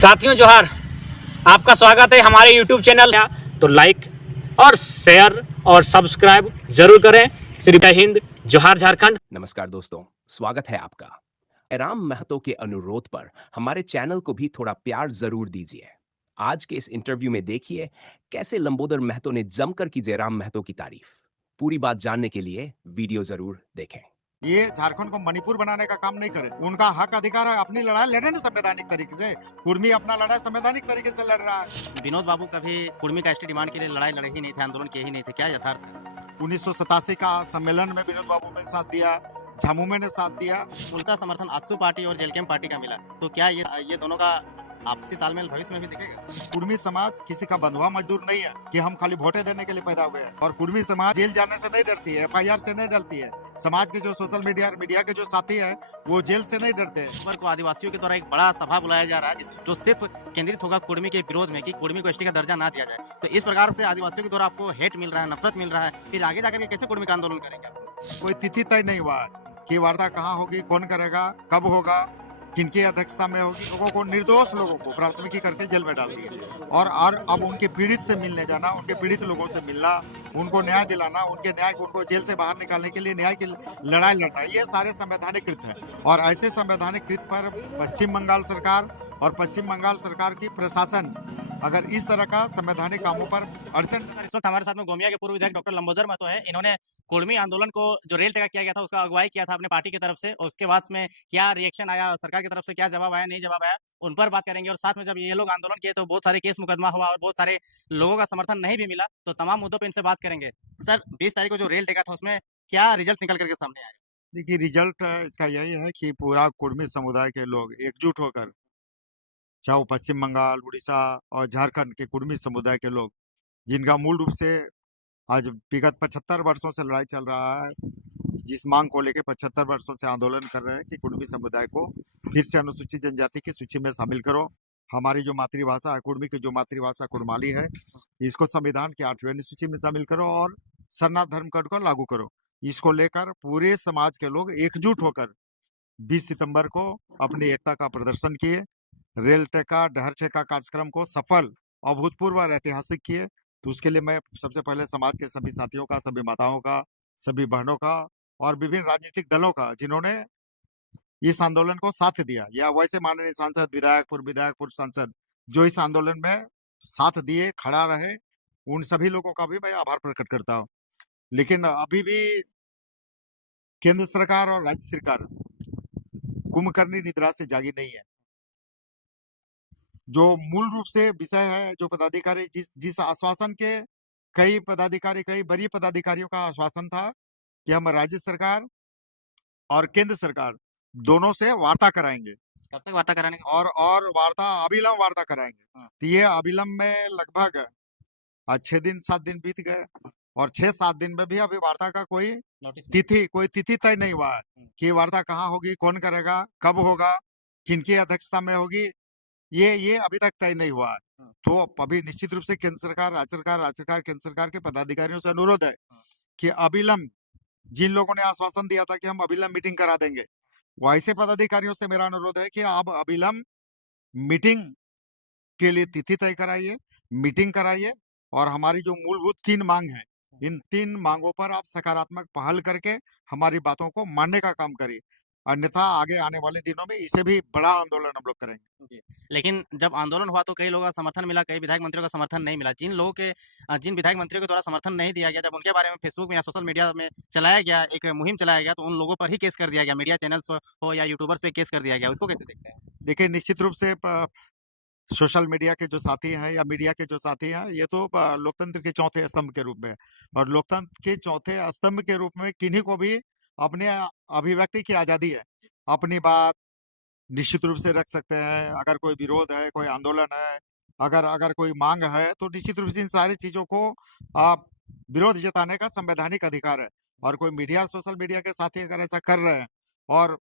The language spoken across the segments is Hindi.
साथियों जोहार, आपका स्वागत है हमारे YouTube चैनल। तो लाइक और शेयर और सब्सक्राइब जरूर करें। श्री जय हिंद, जोहार झारखंड। नमस्कार दोस्तों, स्वागत है आपका। राम महतो के अनुरोध पर हमारे चैनल को भी थोड़ा प्यार जरूर दीजिए। आज के इस इंटरव्यू में देखिए कैसे लंबोदर महतो ने जमकर की जयराम महतो की तारीफ। पूरी बात जानने के लिए वीडियो जरूर देखें। ये झारखंड को मणिपुर बनाने का काम नहीं करे। उनका हक अधिकार है, अपनी लड़ाई लड़े ना संवैधानिक तरीके से। कुर्मी अपना लड़ाई संवैधानिक तरीके से लड़ रहा है। विनोद बाबू कभी कुर्मी का एसटी डिमांड के लिए लड़ाई लड़े ही नहीं थे, आंदोलन किए ही नहीं थे, क्या यथार्थ है? 1987 का सम्मेलन में विनोद बाबू ने साथ दिया, झामुमो ने साथ दिया। उनका समर्थन आजसू पार्टी और जेलकेम पार्टी का मिला, तो क्या ये दोनों का आपसी तालमेल भविष्य में भी दिखेगा? कुर्मी समाज किसी का बंधुआ मजदूर नहीं है कि हम खाली वोटे देने के लिए पैदा हुए हैं। और कुर्मी समाज जेल जाने से नहीं डरती है, FIR से नहीं डरती है। समाज के जो सोशल मीडिया के जो साथी हैं वो जेल से नहीं डरते हैं। को आदिवासियों के द्वारा एक बड़ा सभा बुलाया जा रहा है जो सिर्फ केंद्रित होगा कुर्मी के विरोध में कि कुर्मी को एसटी का दर्जा ना दिया जाए। तो इस प्रकार से आदिवासियों के द्वारा आपको हेट मिल रहा है, नफरत मिल रहा है, फिर आगे जाकर के कैसे कुर्मी का आंदोलन करेंगे? कोई तिथि तय नहीं हुआ है कि वार्ता कहाँ होगी, कौन करेगा, कब होगा, किनकी अध्यक्षता में होगी। लोगों को, निर्दोष लोगों को प्राथमिकी करके जेल में डाल दिया। और अब उनके पीड़ित से मिलने जाना, उनके पीड़ित लोगों से मिलना, उनको न्याय दिलाना, उनके न्याय को, उनको जेल से बाहर निकालने के लिए न्याय की लड़ाई लड़ना, ये सारे संवैधानिक कृत हैं। और ऐसे संवैधानिक कृत पर पश्चिम बंगाल सरकार और पश्चिम बंगाल सरकार की प्रशासन अगर इस तरह का संवैधानिक कामों पर अड़चन। इस वक्त हमारे साथ में गोमिया के पूर्व विधायक डॉक्टर लंबोदर महतो है। इन्होंने कुर्मी आंदोलन को जो रेल टेका किया गया था उसका अगुवाई किया था अपने पार्टी की तरफ से, और उसके बाद में क्या रिएक्शन आया, सरकार की तरफ से क्या जवाब आया, नहीं जवाब आया, उन पर बात करेंगे। और साथ में जब ये लोग आंदोलन किए तो बहुत सारे केस मुकदमा हुआ और बहुत सारे लोगों का समर्थन नहीं भी मिला, तो तमाम मुद्दों पर इनसे बात करेंगे। सर, 20 तारीख को जो रेल टेका था उसमें क्या रिजल्ट निकल करके सामने आया? देखिए, रिजल्ट इसका यही है कि पूरा कुर्मी समुदाय के लोग एकजुट होकर, चाहे वो पश्चिम बंगाल, उड़ीसा और झारखंड के कुर्मी समुदाय के लोग, जिनका मूल रूप से आज विगत 75 वर्षों से लड़ाई चल रहा है, जिस मांग को लेकर 75 वर्षों से आंदोलन कर रहे हैं कि कुर्मी समुदाय को फिर से अनुसूचित जनजाति की सूची में शामिल करो। हमारी जो मातृभाषा है, कुर्मी की जो मातृभाषा कुर्माली है, इसको संविधान की 8वीं अनुसूची में शामिल करो और सरना धर्म कोड को लागू करो। इसको लेकर पूरे समाज के लोग एकजुट होकर 20 सितंबर को अपनी एकता का प्रदर्शन किए। रेल टेका, डहर छेका कार्यक्रम को सफल, अभूतपूर्व और ऐतिहासिक किए। तो उसके लिए मैं सबसे पहले समाज के सभी साथियों का, सभी माताओं का, सभी बहनों का और विभिन्न राजनीतिक दलों का जिन्होंने इस आंदोलन को साथ दिया, या वैसे माननीय सांसद, विधायक, पूर्व सांसद जो इस आंदोलन में साथ दिए, खड़ा रहे, उन सभी लोगों का भी मैं आभार प्रकट करता हूँ। लेकिन अभी भी केंद्र सरकार और राज्य सरकार कुंभकर्णी निद्रा से जागी नहीं है। जो मूल रूप से विषय है, जो पदाधिकारी जिस आश्वासन के, कई वरीय पदाधिकारियों का आश्वासन था कि हम राज्य सरकार और केंद्र सरकार दोनों से वार्ता कराएंगे। कब तक वार्ता कराने का? और वार्ता, अविलंब वार्ता कराएंगे। हाँ। तो ये अविलंब में लगभग 6 दिन बीत गए और 6-7 दिन में भी अभी वार्ता का कोई तिथि तय नहीं हुआ है कि वार्ता कहाँ होगी, कौन करेगा, कब होगा, किनकी अध्यक्षता में होगी, ये अभी तक तय नहीं हुआ है। तो अभी निश्चित रूप से केंद्र सरकार, राज्य सरकार, केंद्र सरकार के पदाधिकारियों से अनुरोध है कि अविलंब, जिन लोगों ने आश्वासन दिया था कि हम अविलंब मीटिंग करा देंगे, वैसे पदाधिकारियों से मेरा अनुरोध है कि आप अविलंब मीटिंग के लिए तिथि तय कराइए, मीटिंग कराइए और हमारी जो मूलभूत 3 मांग है, इन 3 मांगों पर आप सकारात्मक पहल करके हमारी बातों को मानने का काम करिए। अन्यथा आगे आने वाले दिनों में इसे भी बड़ा आंदोलन हम लोग करेंगे। जी। लेकिन जब आंदोलन हुआ तो कई लोगों का समर्थन मिला, कई विधायक मंत्रियों का समर्थन नहीं मिला। जिन विधायक मंत्रियों के द्वारा समर्थन नहीं दिया गया, जब उनके बारे में फेसबुक में या सोशल मीडिया में चलाया गया, एक मुहिम चलाया गया, तो उन लोगों पर ही केस कर दिया गया। मीडिया चैनल्स हो या यूट्यूबर्स पे केस कर दिया गया। उसको कैसे देखते हैं? देखिए, निश्चित रूप से सोशल मीडिया के जो साथी हैं या मीडिया के जो साथी हैं, ये तो लोकतंत्र के चौथे स्तंभ के रूप में है। और लोकतंत्र के चौथे स्तंभ के रूप में किन्हीं को भी अपने अभिव्यक्ति की आजादी है, अपनी बात निश्चित रूप से रख सकते हैं। अगर कोई विरोध है, कोई आंदोलन है, अगर कोई मांग है, तो निश्चित रूप से इन सारी चीजों को विरोध जताने का संवैधानिक अधिकार है। और कोई मीडिया और सोशल मीडिया के साथी अगर ऐसा कर रहे हैं, और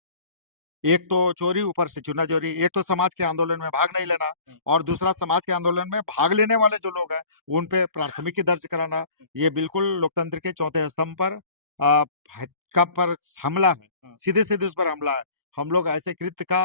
एक तो चोरी, ऊपर से चुना चोरी, एक तो समाज के आंदोलन में भाग नहीं लेना, और दूसरा समाज के आंदोलन में भाग लेने वाले जो लोग हैं उन पे प्राथमिकी दर्ज कराना, ये बिल्कुल लोकतंत्र के चौथे स्तंभ पर पर हमला है, सीधे सीधे उस पर हमला है। हम लोग ऐसे कृत्य का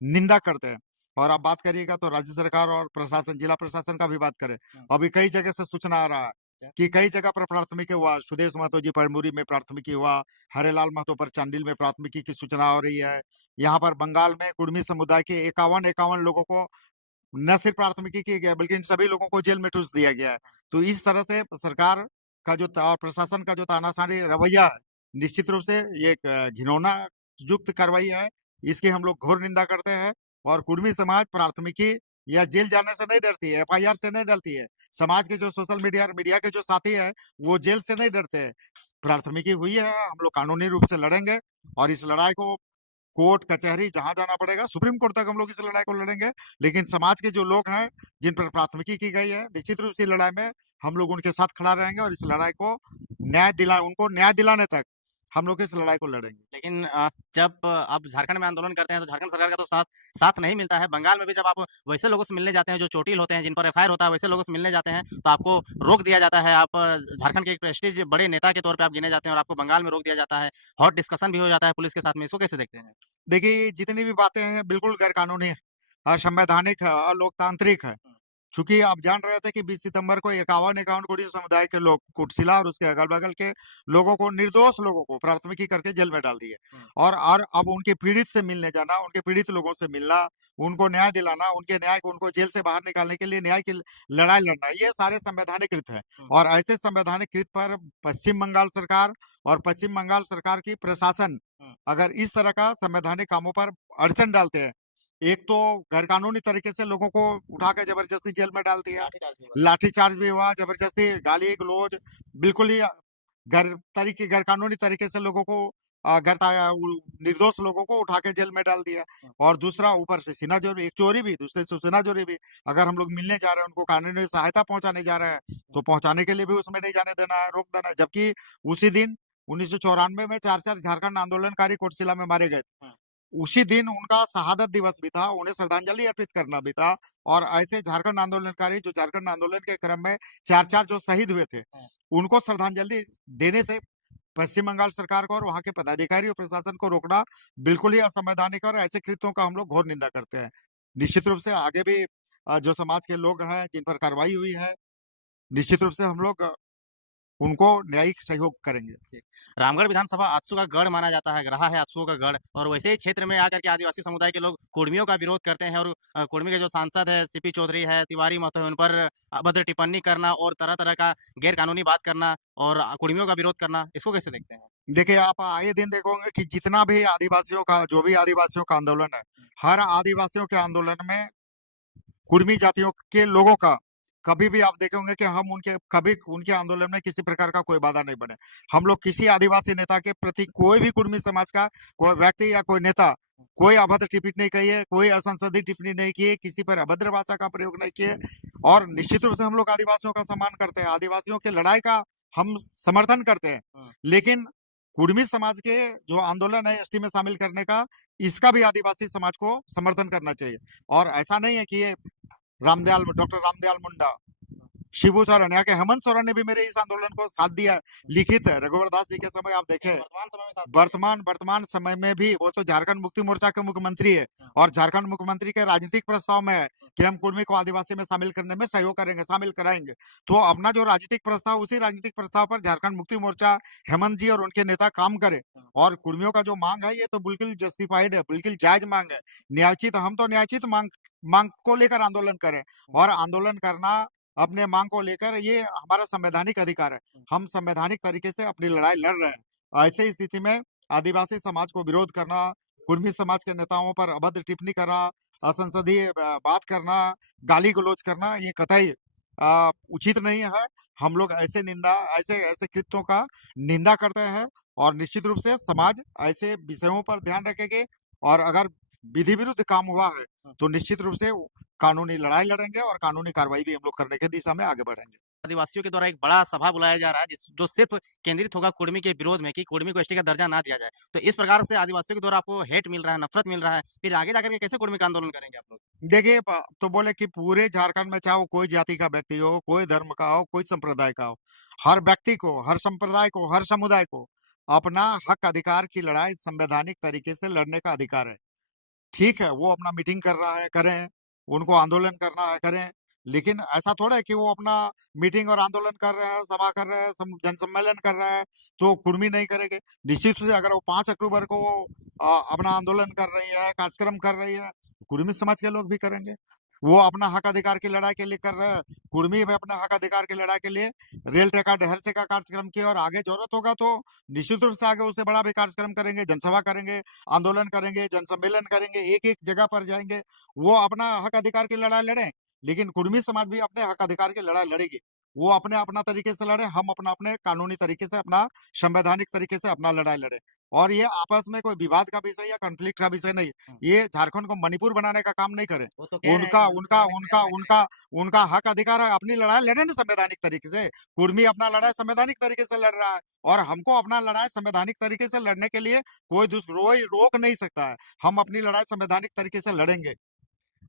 निंदा करते हैं। और आप बात करिएगा तो राज्य सरकार और प्रशासन, जिला प्रशासन का भी बात करें, अभी कई जगह से सूचना आ रहा है कि कई जगह पर प्राथमिकी हुआ, सुदेश महतो जी परमुरी में प्राथमिकी हुआ, हरेलाल महतो पर चांडिल में प्राथमिकी की सूचना हो रही है। यहाँ पर बंगाल में कुर्मी समुदाय के 51 लोगों को न सिर्फ प्राथमिकी की गई बल्कि इन सभी लोगों को जेल में ठूस दिया गया है। तो इस तरह से सरकार का जो प्रशासन का जो तानाशाही रवैया है, निश्चित रूप से ये एक घिनौना युक्त कार्रवाई है। इसकी हम लोग घोर निंदा करते हैं और कुर्मी समाज प्राथमिकी या जेल जाने से नहीं डरती है, एफआईआर से नहीं डरती है। समाज के जो सोशल मीडिया के जो साथी हैं, वो जेल से नहीं डरते हैं। प्राथमिकी हुई है, हम लोग कानूनी रूप से लड़ेंगे और इस लड़ाई को कोर्ट कचहरी जहां जाना पड़ेगा, सुप्रीम कोर्ट तक हम लोग इस लड़ाई को लड़ेंगे। लेकिन समाज के जो लोग हैं जिन पर प्राथमिकी की गई है, निश्चित रूप से इस लड़ाई में हम लोग उनके साथ खड़ा रहेंगे और इस लड़ाई को उनको न्याय दिलाने तक हम लोग इस लड़ाई को लड़ेंगे। लेकिन जब आप झारखंड में आंदोलन करते हैं तो झारखंड सरकार का तो साथ नहीं मिलता है। बंगाल में भी जब आप वैसे लोगों से मिलने जाते हैं जो चोटिल होते हैं, जिन पर एफआईआर होता है, वैसे लोगों से मिलने जाते हैं तो आपको रोक दिया जाता है। आप झारखंड के एक प्रेस्टीज बड़े नेता के तौर पे आप गिने जाते हैं और आपको बंगाल में रोक दिया जाता है। हॉट डिस्कशन भी हो जाता है पुलिस के साथ में। इसको कैसे देखते हैं? देखिए, जितनी भी बातें हैं बिल्कुल गैर कानूनी है, असंवैधानिक है, अलोकतांत्रिक है। चूंकि आप जान रहे थे कि 20 सितंबर को 51 कुर्मी समुदाय के लोग कुटशिला और उसके अगल बगल के लोगों को, निर्दोष लोगों को प्राथमिकी करके जेल में डाल दिए। और अब उनके पीड़ित से मिलने जाना, उनके पीड़ित लोगों से मिलना, उनको न्याय दिलाना, उनके न्याय को, उनको जेल से बाहर निकालने के लिए न्याय की लड़ाई लड़ना, ये सारे संवैधानिक कृत है। और ऐसे संवैधानिक कृत पर पश्चिम बंगाल सरकार और पश्चिम बंगाल सरकार की प्रशासन अगर इस तरह का संवैधानिक कामों पर अड़चन डालते हैं, एक तो गैर कानूनी तरीके से लोगों को उठा के जबरदस्ती जेल में डाल दिया, लाठीचार्ज भी हुआ, जबरदस्ती गाली गलौज, बिल्कुल ही गैर कानूनी तरीके से लोगों को निर्दोष लोगों को उठा के जेल में डाल दिया। और दूसरा, ऊपर से सीना चोरी, एक चोरी भी, दूसरे से सीना चोरी भी। अगर हम लोग मिलने जा रहे हैं, उनको कानूनी सहायता पहुंचाने जा रहे हैं, तो पहुंचाने के लिए भी उसमें नहीं जाने देना है, रोक देना है। जबकि उसी दिन 1994 में 4 झारखंड आंदोलनकारी कोटशिला में मारे गए थे। उसी दिन उनका शहादत दिवस भी था, उन्हें श्रद्धांजलि अर्पित करना भी था। और ऐसे झारखंड आंदोलनकारी जो झारखंड आंदोलन के क्रम में 4 जो शहीद हुए थे, उनको श्रद्धांजलि देने से पश्चिम बंगाल सरकार को और वहां के पदाधिकारी और प्रशासन को रोकना बिल्कुल ही असंवैधानिक है और ऐसे कृत्यों का हम लोग घोर निंदा करते हैं। निश्चित रूप से आगे भी जो समाज के लोग हैं जिन पर कार्रवाई हुई है, निश्चित रूप से हम लोग उनको न्यायिक सहयोग करेंगे। रामगढ़ विधानसभा आजसू का गढ़ माना जाता है, रहा है आजसू का गढ़। और वैसे ही क्षेत्र में आकर के आदिवासी समुदाय के लोग कुर्मियों का विरोध करते हैं और कुर्मी के जो सांसद है, सीपी चौधरी है, तिवारी महतो है, उन पर अभद्र टिप्पणी करना और तरह-तरह का गैर कानूनी बात करना और कुर्मियों का विरोध करना, इसको कैसे देखते हैं? देखिए, आप आए दिन देखोगे कि जितना भी आदिवासियों का, जो भी आदिवासियों का आंदोलन है, हर आदिवासियों के आंदोलन में कुर्मी जातियों के लोगों का कभी भी आप देखेंगे कि हम कभी उनके आंदोलन में किसी प्रकार का कोई बाधा नहीं बने। हम लोग किसी आदिवासी नेता के प्रति, कोई भी कुर्मी समाज का कोई व्यक्ति या कोई नेता, कोई अभद्र टिप्पणी नहीं कही है, कोई असंसदीय टिप्पणी नहीं की है, किसी पर अभद्र भाषा का प्रयोग नहीं किए। और निश्चित रूप से हम लोग आदिवासियों का सम्मान करते हैं, आदिवासियों की लड़ाई का हम समर्थन करते हैं। लेकिन कुर्मी समाज के जो आंदोलन है एसटी में शामिल करने का, इसका भी आदिवासी समाज को समर्थन करना चाहिए। और ऐसा नहीं है कि ये डॉक्टर रामदयाल मुंडा, शिबू सोरेन, यहाँ के हेमंत सोरेन ने भी मेरे इस आंदोलन को साथ दिया, लिखित है। रघुवर दास जी के समय आप देखें, वर्तमान समय में भी वो तो झारखंड मुक्ति मोर्चा के मुख्यमंत्री है और झारखंड मुख्यमंत्री के राजनीतिक प्रस्ताव में है कि हम कुर्मी को आदिवासी में शामिल करने में सहयोग करेंगे, शामिल कराएंगे। तो अपना जो राजनीतिक प्रस्ताव, उसी राजनीतिक प्रस्ताव पर झारखंड मुक्ति मोर्चा, हेमंत जी और उनके नेता काम करे। और कुर्मियों का जो मांग है, ये तो बिल्कुल जस्टिफाइड है, बिल्कुल जायज मांग है, न्यायोचित। हम तो न्यायोचित मांग को लेकर आंदोलन करें और आंदोलन करना अपने मांग को लेकर, ये हमारा संवैधानिक अधिकार है। हम संवैधानिक तरीके से अपनी लड़ाई लड़ रहे हैं। ऐसे स्थिति में आदिवासी समाज को विरोध करना, कुर्मी समाज के नेताओं पर अभद्र टिप्पणी करना, असंसदीय बात करना, गाली गलौज करना, ये कतई उचित नहीं है। हम लोग ऐसे कृत्यों का निंदा करते हैं और निश्चित रूप से समाज ऐसे विषयों पर ध्यान रखेंगे। और अगर विधि विरुद्ध काम हुआ है तो निश्चित रूप से कानूनी लड़ाई लड़ेंगे और कानूनी कार्रवाई भी हम लोग करने की दिशा में आगे बढ़ेंगे। आदिवासियों के द्वारा एक बड़ा सभा बुलाया जा रहा है जो सिर्फ केंद्रित होगा कुर्मी के विरोध में कि कुर्मी को एसटी का दर्जा ना दिया जाए। तो इस प्रकार से आदिवासियों के द्वारा आपको हेट मिल रहा है, नफरत मिल रहा है, फिर आगे जाकर के कैसे कुर्मी का आंदोलन करेंगे आप लोग? देखिए, तो बोले कि पूरे झारखंड में चाहे वो कोई जाति का व्यक्ति हो, कोई धर्म का हो, कोई संप्रदाय का हो, हर व्यक्ति को, हर संप्रदाय को, हर समुदाय को अपना हक अधिकार की लड़ाई संवैधानिक तरीके से लड़ने का अधिकार है। ठीक है, वो अपना मीटिंग कर रहा है, करें, उनको आंदोलन करना है, करें, लेकिन ऐसा थोड़ा है कि वो अपना मीटिंग और आंदोलन कर रहे हैं, सभा कर रहे हैं, जनसम्मेलन कर रहे हैं, तो कुर्मी नहीं करेंगे। निश्चित रूप से अगर वो 5 अक्टूबर को अपना आंदोलन कर रही है, कार्यक्रम कर रही है, कुर्मी समाज के लोग भी करेंगे। वो अपना हक अधिकार की लड़ाई के लिए कर रहे हैं, कुर्मी भी अपने हक अधिकार की लड़ाई के लिए रेल टेका, डहर टेका कार्यक्रम किए, और आगे जरूरत होगा तो निश्चित रूप से आगे उससे बड़ा भी कार्यक्रम करेंगे, जनसभा करेंगे, आंदोलन करेंगे, जनसम्मेलन करेंगे, एक-एक जगह पर जाएँगे। वो अपना हक अधिकार की लड़ाई लड़ें, लेकिन कुर्मी समाज भी अपने हक अधिकार की लड़ाई लड़ेगी। वो अपने-अपना तरीके से लड़ें, हम अपना-अपने कानूनी तरीके से, अपना संवैधानिक तरीके से अपना लड़ाई लड़ें। और ये आपस में कोई विवाद का विषय या कॉन्फ्लिक्ट का विषय नहीं है। ये झारखंड को मणिपुर बनाने का काम नहीं करें। वो तो कह रहे हैं कि उनका मणिपुर उनका बनाने के लिए उनका हम नहीं उनका उनका हक अधिकार है, अपनी लड़ाई लड़े ना संवैधानिक तरीके से। कुर्मी अपना लड़ाई संवैधानिक तरीके से लड़ रहा है, और हमको अपना लड़ाई संवैधानिक तरीके से लड़ने के लिए कोई रोक नहीं सकता है। हम अपनी लड़ाई संवैधानिक तरीके से लड़ेंगे।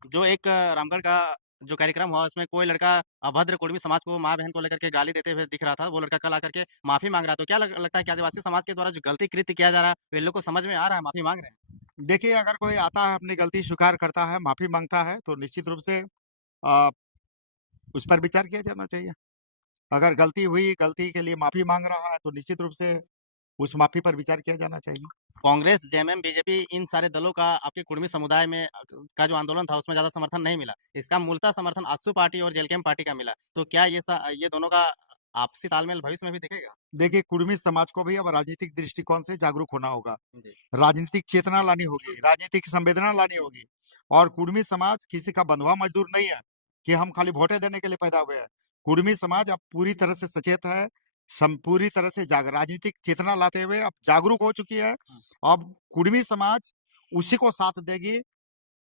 जो एक रामगढ़ का जो कार्यक्रम हुआ उसमें कोई लड़का अभद्र कुर्मी समाज को माँ बहन को लेकर के गाली देते हुए दिख रहा था। वो लड़का कल आकर के माफी मांग रहा था। तो क्या लगता है कि आदिवासी समाज के द्वारा जो गलती कृत्य किया जा रहा है वो इन लोग को समझ में आ रहा है, माफी मांग रहे हैं? देखिए, अगर कोई आता है, अपनी गलती स्वीकार करता है, माफ़ी माँगता है, तो निश्चित रूप से अ, उस पर विचार किया जाना चाहिए। अगर गलती हुई, गलती के लिए माफ़ी माँग रहा है, तो निश्चित रूप से उस माफ़ी पर विचार किया जाना चाहिए। कांग्रेस, जेएमएम, बीजेपी इन सारे दलों का आपके कुर्मी समुदाय में का जो आंदोलन था उसमें ज़्यादा समर्थन नहीं मिला। इसका मूलतः समर्थन आजसू पार्टी और जेलकेम पार्टी का मिला। तो क्या ये दोनों का आपसी तालमेल भविष्य में भी दिखेगा? देखिए, कुर्मी समाज को भी अब राजनीतिक दृष्टिकोण से जागरूक होना होगा। जी। राजनीतिक चेतना लानी होगी, राजनीतिक संवेदना लानी होगी, और कुर्मी समाज किसी का बंधुआ मजदूर नहीं है कि हम खाली वोटें देने के लिए पैदा हुए हैं। कुर्मी समाज अब पूरी तरह से सचेत है, पूरी तरह से राजनीतिक चेतना लाते हुए अब जागरूक हो चुकी है। अब कुर्मी समाज उसी को साथ देगी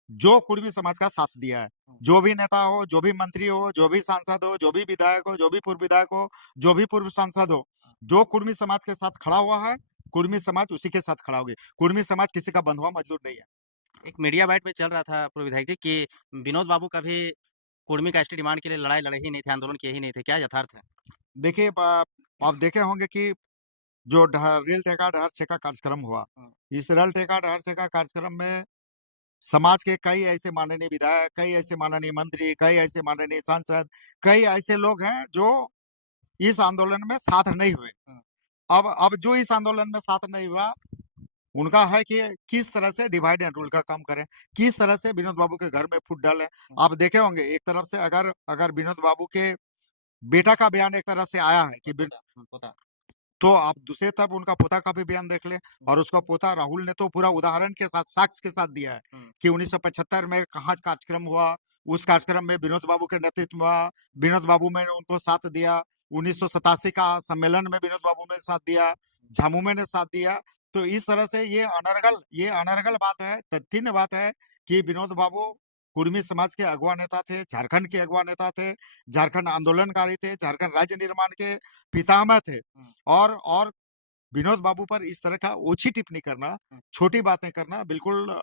जो कुर्मी समाज का साथ दिया है। जो भी नेता हो, जो भी मंत्री हो, जो भी सांसद हो, जो भी विधायक हो, जो भी पूर्व विधायक हो, जो भी पूर्व सांसद हो, जो कुर्मी समाज के साथ खड़ा हुआ है, कुर्मी समाज उसी के साथ खड़ा होगी। कुर्मी समाज किसी का बंधुआ मजदूर नहीं है। एक मीडिया बाइट में चल रहा था पूर्व विधायक जी कि विनोद बाबू कभी कुर्मी का एसटी डिमांड के लिए लड़ाई लड़े ही नहीं थे, आंदोलन किए ही नहीं थे। क्या यथार्थ है? देखिए, आप देखे होंगे कि जो रेल टेका डहर छेका कार्यक्रम हुआ, इस रेल टेका डहर छेका कार्यक्रम में समाज के कई ऐसे माननीय विधायक, कई ऐसे माननीय मंत्री, कई ऐसे माननीय सांसद, कई ऐसे लोग हैं जो इस आंदोलन में साथ नहीं हुए। अब जो इस आंदोलन में साथ नहीं हुआ, उनका है कि किस तरह से डिवाइड एंड रूल का काम करें, किस तरह से विनोद बाबू के घर में फूट डालें। आप देखे होंगे, एक तरफ से अगर अगर विनोद बाबू के बेटा का बयान एक तरह से आया है कि पोता। तो आप दूसरी तरफ उनका पोता का भी बयान देख लें, और उसका पोता राहुल ने तो पूरा उदाहरण के साथ, साक्ष्य के साथ दिया है कि 1975 में कहाँ कार्यक्रम हुआ, उस कार्यक्रम में विनोद बाबू के नेतृत्व में हुआ, विनोद बाबू में उनको साथ दिया, 1987 का सम्मेलन में विनोद बाबू ने साथ दिया, झामुमो ने साथ दिया। तो इस तरह से ये अनर्गल बात है, तथ्य बात है कि विनोद बाबू कुर्मी समाज के अगुवा नेता थे, झारखंड के अगुवा नेता थे, झारखंड आंदोलनकारी थे, झारखंड राज्य निर्माण के पितामह थे। और विनोद बाबू पर इस तरह का ओछी टिप्पणी करना, छोटी बातें करना बिल्कुल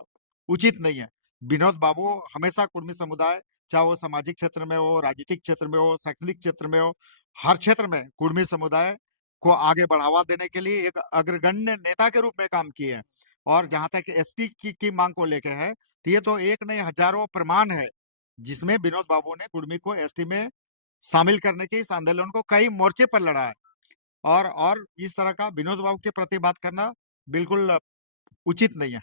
उचित नहीं है। विनोद बाबू हमेशा कुर्मी समुदाय, चाहे वो सामाजिक क्षेत्र में हो, राजनीतिक क्षेत्र में हो, शैक्षणिक क्षेत्र में हो, हर क्षेत्र में कुर्मी समुदाय को आगे बढ़ावा देने के लिए एक अग्रगण्य नेता के रूप में काम किए हैं। और जहाँ तक एसटी की मांग को लेके है, तो ये तो एक नहीं हजारों प्रमाण है, जिसमें विनोद बाबू ने कुर्मी को एसटी में शामिल करने के इस आंदोलन को कई मोर्चे पर लड़ा है। और इस तरह का विनोद बाबू के प्रति बात करना बिल्कुल उचित नहीं है।